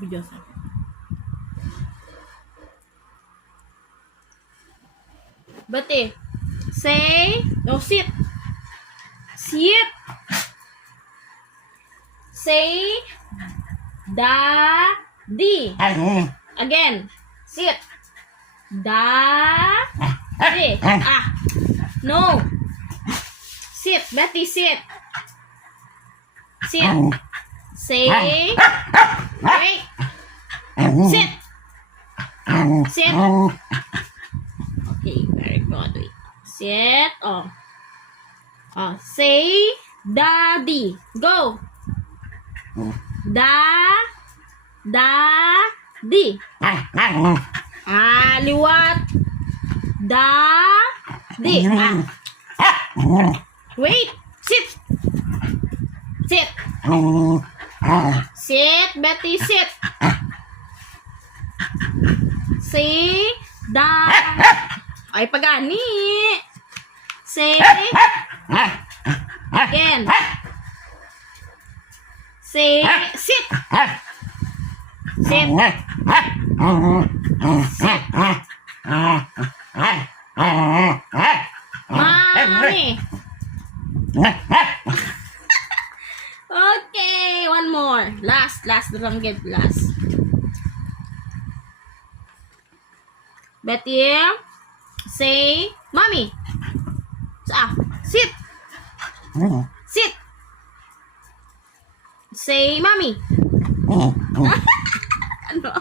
Bidyosa. Bati. Say. No, sit. Sit. Say. Daddy. Again. Sit. Daddy. Ah. No. Sit. Betty, sit. Sit. Say. Wait. Sit. Sit. Okay, very good. Wait. Sit. Oh. Oh. Say. Daddy. Go. Daddy. Ah, liwat. Daddy. Ah. Wait. Sit. Sit. Sit, Betty, sit. Say, ay, pagani. Say, again. Say, sit. Sit. Sit. Mommy. Okay, one more. Last, don't get last. Betty, say, Mommy. Sit. Sit. Say, Mommy. Ano?